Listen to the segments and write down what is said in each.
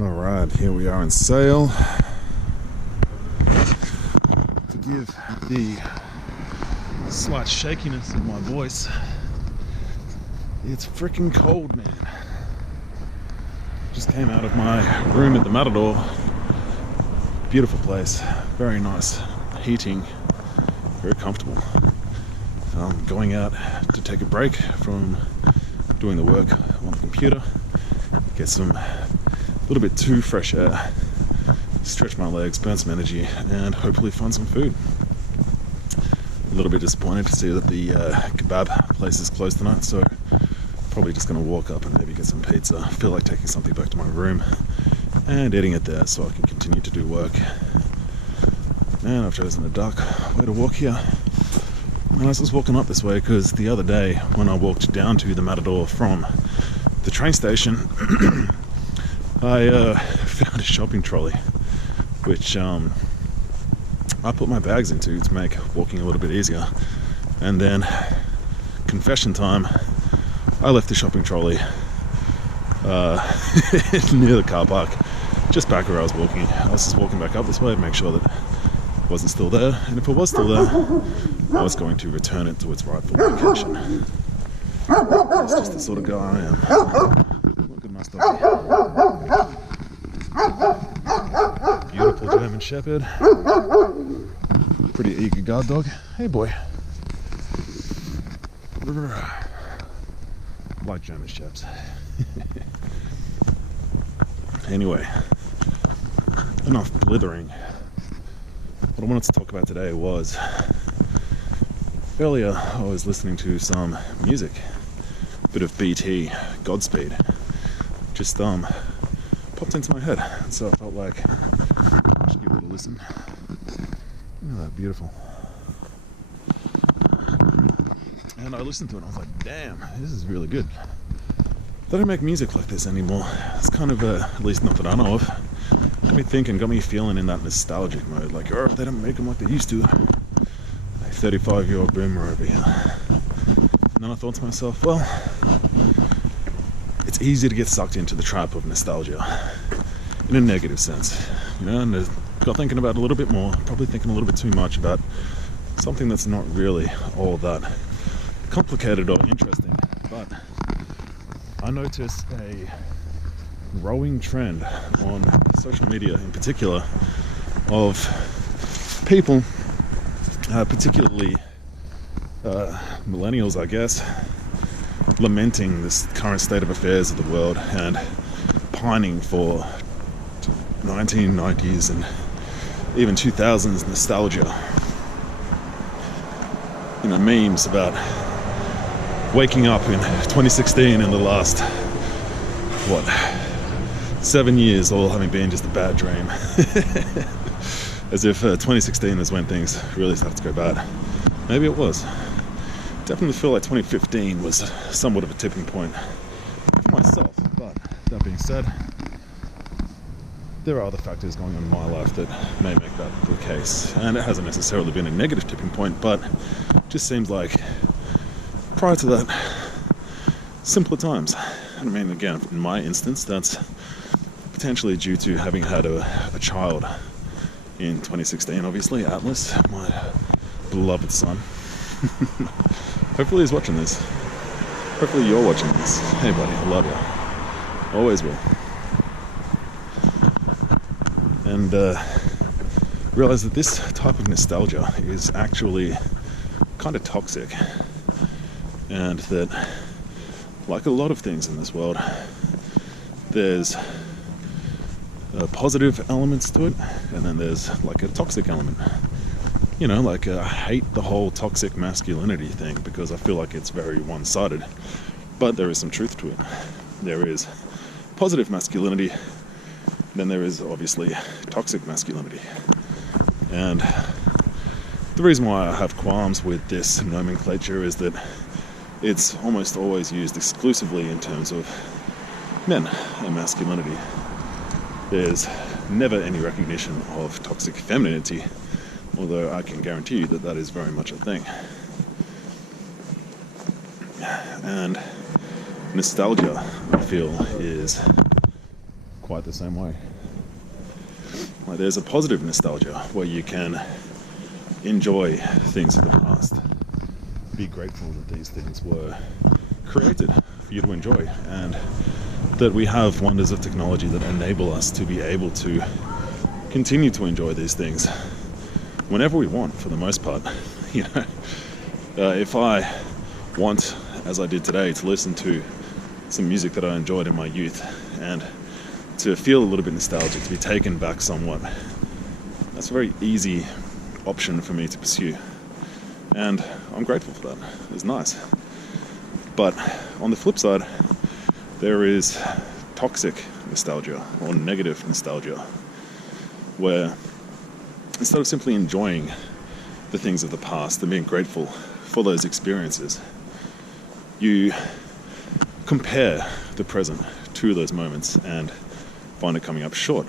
Alright, here we are in Sale. Forgive the slight shakiness of my voice. It's freaking cold, man. Just came out of my room at the Matador. Beautiful place, very nice heating, very comfortable. I'm going out to take a break from doing the work on the computer, get some little bit too fresh air, stretch my legs, burn some energy, and hopefully find some food. A little bit disappointed to see that the kebab place is closed tonight, so probably just going to walk up and maybe get some pizza. I feel like taking something back to my room and eating it there so I can continue to do work. And I've chosen a dark way to walk here. And I was just walking up this way because the other day when I walked down to the Matador from the train station, I found a shopping trolley, which I put my bags into to make walking a little bit easier. And then, confession time, I left the shopping trolley near the car park, just back where I was walking. I was just walking back up this way to make sure that it wasn't still there. And if it was still there, I was going to return it to its rightful location. That's just the sort of guy I am. Look at my doggy. Beautiful German Shepherd. Pretty eager guard dog. Hey boy. Like German Shepherds. Anyway, enough blithering. What I wanted to talk about today was, earlier I was listening to some music, a bit of BT, Godspeed, just popped into my head, and so I felt like I should give it a listen. Look at that, beautiful. And I listened to it and I was like, damn, this is really good. They don't make music like this anymore. It's kind of, at least not that I know of, got me thinking, got me feeling in that nostalgic mode, like, oh, they don't make them like they used to. A 35-year-old boomer over here. And then I thought to myself, well, it's easy to get sucked into the trap of nostalgia in a negative sense, you know, and got thinking about it a little bit more, probably thinking a little bit too much about something that's not really all that complicated or interesting. But I noticed a growing trend on social media in particular of people, particularly millennials, I guess, lamenting this current state of affairs of the world and pining for 1990s and even 2000s nostalgia. You know, memes about waking up in 2016 in the last, 7 years, all having been just a bad dream. As if 2016 is when things really started to go bad. Maybe it was. Definitely feel like 2015 was somewhat of a tipping point for myself. But that being said, there are other factors going on in my life that may make that the case. And it hasn't necessarily been a negative tipping point, but it just seems like prior to that, simpler times. I mean, again, in my instance, that's potentially due to having had a child in 2016, obviously, Atlas, my beloved son. Hopefully he's watching this. Hopefully you're watching this. Hey buddy, I love you. Always will. And realize that this type of nostalgia is actually kind of toxic. And that, like a lot of things in this world, there's positive elements to it, and then there's like a toxic element. You know, like I hate the whole toxic masculinity thing because I feel like it's very one-sided, but there is some truth to it. There is positive masculinity, then there is obviously toxic masculinity. And the reason why I have qualms with this nomenclature is that it's almost always used exclusively in terms of men and masculinity. There's never any recognition of toxic femininity, although I can guarantee you that that is very much a thing. And nostalgia, I feel, is quite the same way. Like, there's a positive nostalgia where you can enjoy things of the past, be grateful that these things were created for you to enjoy, and that we have wonders of technology that enable us to be able to continue to enjoy these things whenever we want, for the most part. You know, if I want, as I did today, to listen to some music that I enjoyed in my youth and to feel a little bit nostalgic, to be taken back somewhat, that's a very easy option for me to pursue, and I'm grateful for that. It's nice. But on the flip side, there is toxic nostalgia or negative nostalgia, where instead of simply enjoying the things of the past and being grateful for those experiences, you compare the present to those moments and find it coming up short.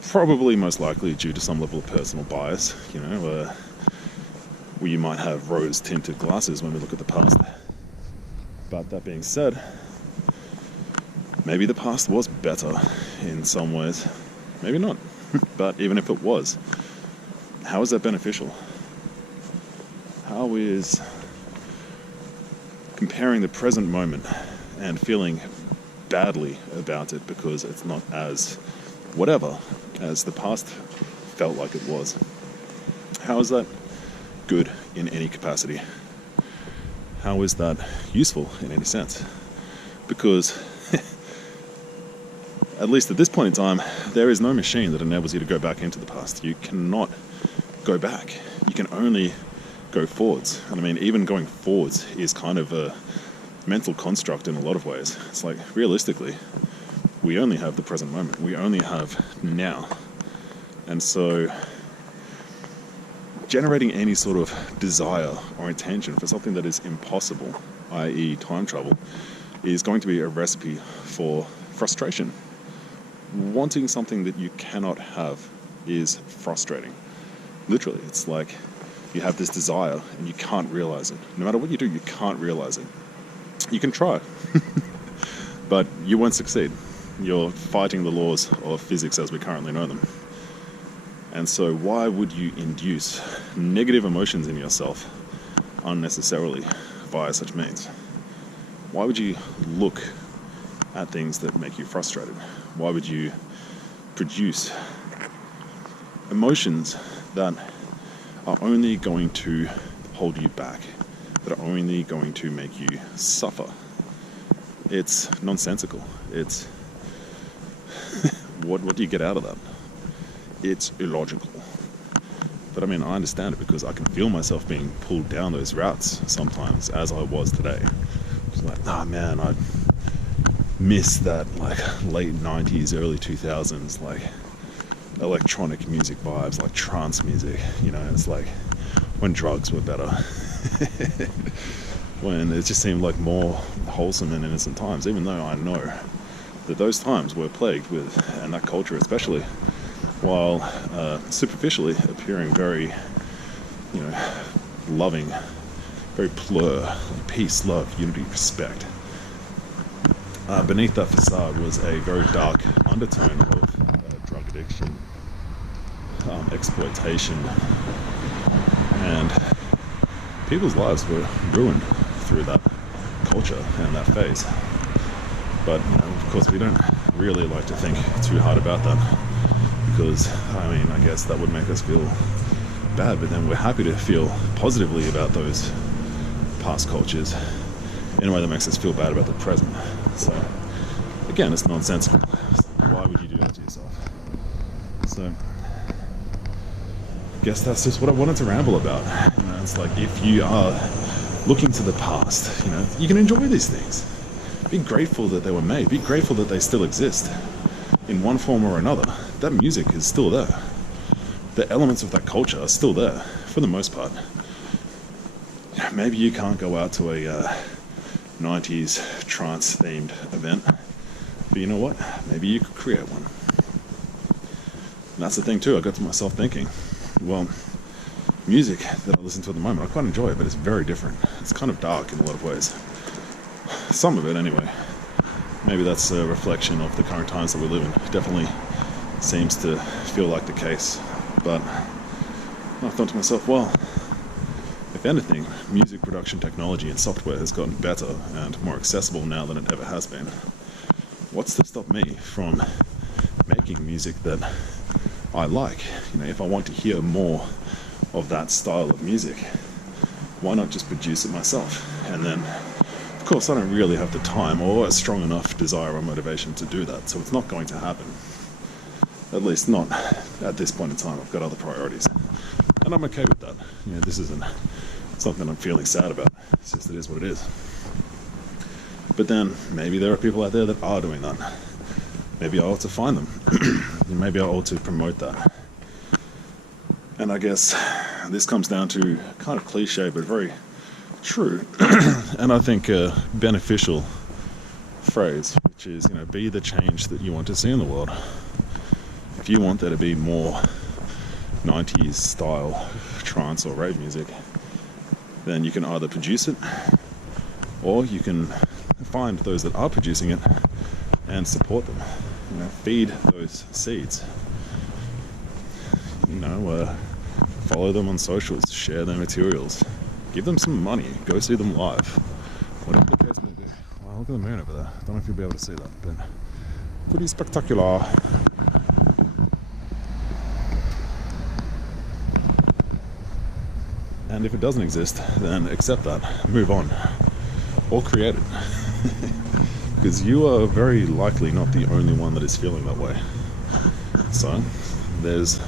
Probably most likely due to some level of personal bias, you know, where you might have rose-tinted glasses when we look at the past. But that being said, maybe the past was better in some ways. Maybe not. But even if it was, how is that beneficial? How is comparing the present moment and feeling badly about it because it's not as whatever as the past felt like it was, how is that good in any capacity? How is that useful in any sense? Because at least at this point in time, there is no machine that enables you to go back into the past. You cannot go back. You can only go forwards. And I mean, even going forwards is kind of a mental construct in a lot of ways. It's like, realistically, we only have the present moment. We only have now. And so generating any sort of desire or intention for something that is impossible, i.e. time travel, is going to be a recipe for frustration. Wanting something that you cannot have is frustrating. Literally, it's like you have this desire and you can't realize it. No matter what you do, you can't realize it. You can try, but you won't succeed. You're fighting the laws of physics as we currently know them. And so why would you induce negative emotions in yourself unnecessarily via such means? Why would you look at things that make you frustrated? Why would you produce emotions that are only going to hold you back, that are only going to make you suffer? It's nonsensical. It's what do you get out of that? It's illogical. But I mean, I understand it because I can feel myself being pulled down those routes sometimes, as I was today. It's like, oh man, I miss that like late 90s, early 2000s, like electronic music vibes, like trance music, you know. It's like when drugs were better. When it just seemed like more wholesome and innocent times, even though I know that those times were plagued with, and that culture especially, while superficially appearing very, you know, loving, very pure, peace, love, unity, respect. Beneath that facade was a very dark undertone of drug addiction, exploitation, and people's lives were ruined through that culture and that phase. But, you know, of course, we don't really like to think too hard about that, because, I mean, I guess that would make us feel bad, but then we're happy to feel positively about those past cultures in a way that makes us feel bad about the present. So, again, it's nonsensical. Why would you do that to yourself? So, I guess that's just what I wanted to ramble about. You know, it's like, if you are looking to the past, you know, you can enjoy these things. Be grateful that they were made. Be grateful that they still exist in one form or another. That music is still there. The elements of that culture are still there, for the most part. Maybe you can't go out to a 90s trance-themed event, but you know what? Maybe you could create one. And that's the thing too, I got to myself thinking, well, music that I listen to at the moment, I quite enjoy it, but it's very different. It's kind of dark in a lot of ways. Some of it anyway. maybe that's a reflection of the current times that we live in. It definitely seems to feel like the case. But I thought to myself, well, if anything, music production technology and software has gotten better and more accessible now than it ever has been. What's to stop me from making music that I like? You know, if I want to hear more of that style of music, why not just produce it myself? And then, of course, I don't really have the time or a strong enough desire or motivation to do that, so it's not going to happen. At least not at this point in time. I've got other priorities. And I'm okay with that. You know, this isn't something I'm feeling sad about. It's just, it is what it is. But then, maybe there are people out there that are doing that. Maybe I ought to find them. Maybe I ought to promote that. And I guess this comes down to kind of cliche, but very true, and I think a beneficial phrase, which is, you know, be the change that you want to see in the world. If you want there to be more 90s style trance or rave music, then you can either produce it, or you can find those that are producing it and support them. You know, feed those seeds. You know, follow them on socials, share their materials, give them some money, go see them live, whatever the case may be. Wow, look at the moon over there. I don't know if you'll be able to see that, but pretty spectacular. And if it doesn't exist, then accept that, move on, or create it. Because you are very likely not the only one that is feeling that way. So, there's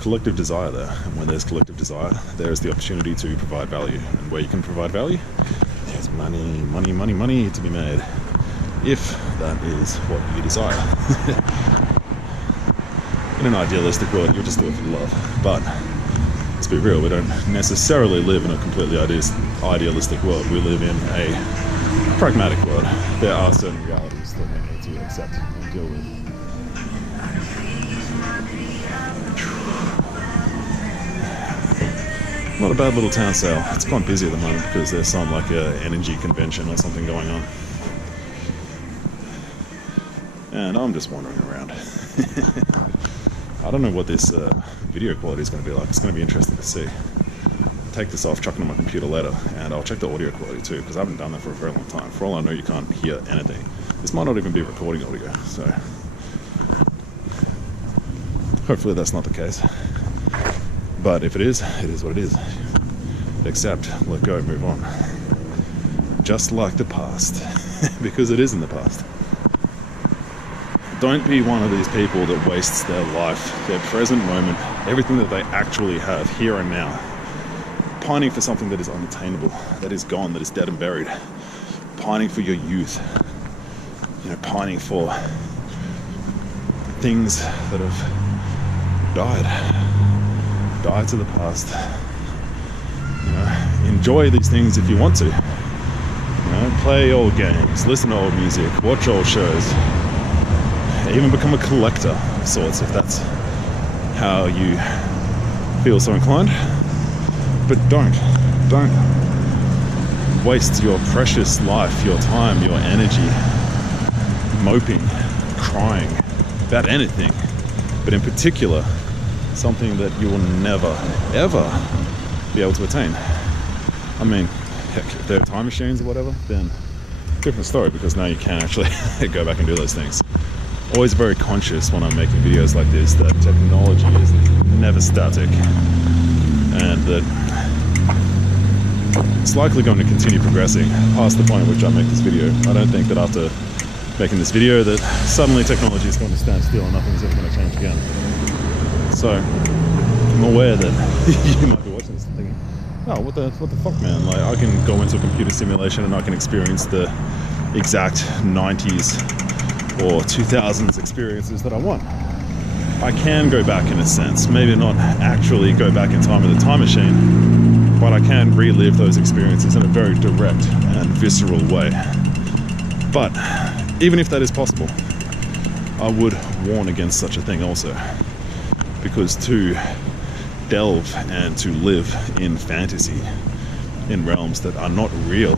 collective desire there, and when there's collective desire, there's the opportunity to provide value. And where you can provide value, there's money to be made, if that is what you desire. In an idealistic world, you'll just do it for love. But let's be real, we don't necessarily live in a completely idealistic world. We live in a pragmatic world. There are certain realities that we need to accept and deal with. Not a bad little town sale. It's quite busy at the moment because there's some like a energy convention or something going on. And I'm just wandering around. I don't know what this video quality is going to be like. It's going to be interesting to see. Take this off, chuck it on my computer later, and I'll check the audio quality too, because I haven't done that for a very long time. For all I know, you can't hear anything. This might not even be recording audio, so hopefully that's not the case. But if it is what it is. Accept, let go, move on. Just like the past, because it is in the past. Don't be one of these people that wastes their life, their present moment, everything that they actually have here and now, pining for something that is unattainable, that is gone, that is dead and buried, pining for your youth, you know, pining for things that have died to the past. You know, enjoy these things if you want to. You know, play old games, listen to old music, watch old shows, even become a collector of sorts if that's how you feel so inclined. But don't waste your precious life, your time, your energy moping, crying about anything, but in particular something that you will never ever be able to attain. I mean, heck, if there are time machines or whatever, then different story, because now you can actually go back and do those things. Always very conscious when I'm making videos like this that technology is never static, and that it's likely going to continue progressing past the point at which I make this video. I don't think that after making this video that suddenly technology is going to stand still and nothing's ever going to change again. So I'm aware that you might be watching this thinking, oh, what the fuck, man? Like, I can go into a computer simulation and I can experience the exact 90s or 2000s experiences that I want. I can go back in a sense, maybe not actually go back in time with a time machine, but I can relive those experiences in a very direct and visceral way. But even if that is possible, I would warn against such a thing also, because to delve and to live in fantasy, in realms that are not real,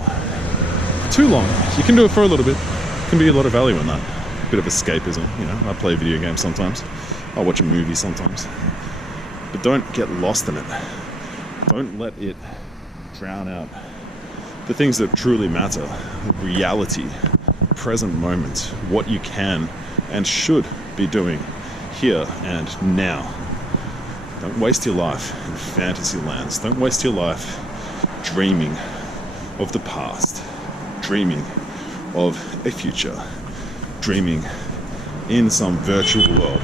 too long. You can do it for a little bit, Can be a lot of value in that. A bit of escapism, you know. I play video games sometimes. I watch a movie sometimes. But don't get lost in it. Don't let it drown out the things that truly matter. Reality, present moment, what you can and should be doing here and now. Don't waste your life in fantasy lands. Don't waste your life dreaming of the past, dreaming of a future, dreaming in some virtual world.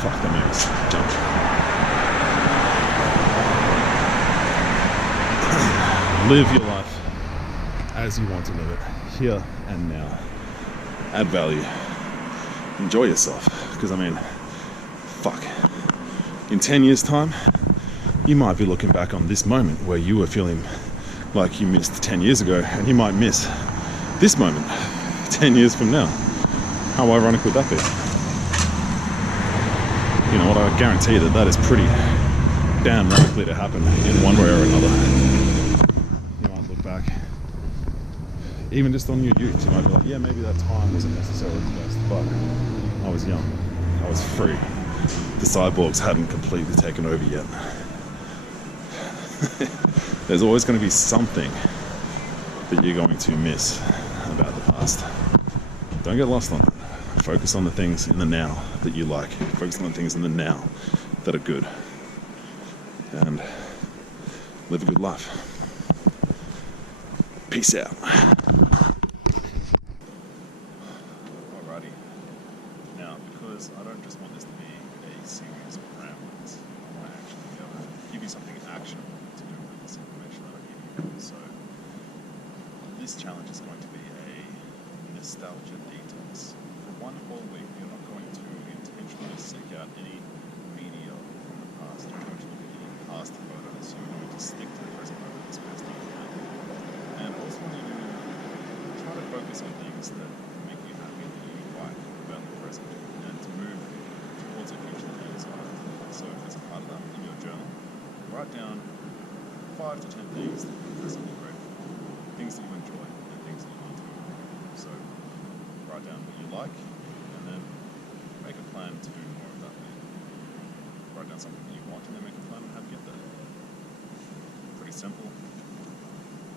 Fuck, that makes jump. Live your life as you want to live it, here and now. Add value. Enjoy yourself. Because, I mean, fuck. In 10 years' time, you might be looking back on this moment where you were feeling like you missed 10 years ago, and you might miss this moment 10 years from now. How ironic would that be? You know what, I guarantee that that is pretty damn likely to happen in one way or another. You might look back, even just on your youth, you might be like, yeah, maybe that time wasn't necessarily the best, but I was young, I was free. The cyborgs hadn't completely taken over yet. There's always going to be something that you're going to miss about the past. Don't get lost on it. Focus on the things in the now that you like. Focus on the things in the now that are good. And live a good life. Peace out. Alrighty. Now, because I don't just want this to be a series of ramblings, I want to actually be able to give you something actionable to do with this information that I give you. So, this challenge is going to be a nostalgia detox. For one whole week, you're not going to intentionally seek out any media from the past. You're going to look at any past photos. You're going to stick to the present moment as best you can. And also you try to focus on things that make you happy, that you like about the present, and to move towards a future that you desire. So as a part of that, in your journal, write down 5 to 10 things that you're presently grateful for, things that you enjoy, and things that you want to improve. So write down what you like, and then make a plan to do more of that later. Write down something that you want, and then make a plan on how to get there. Pretty simple.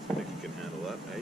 I think you can handle that, eh?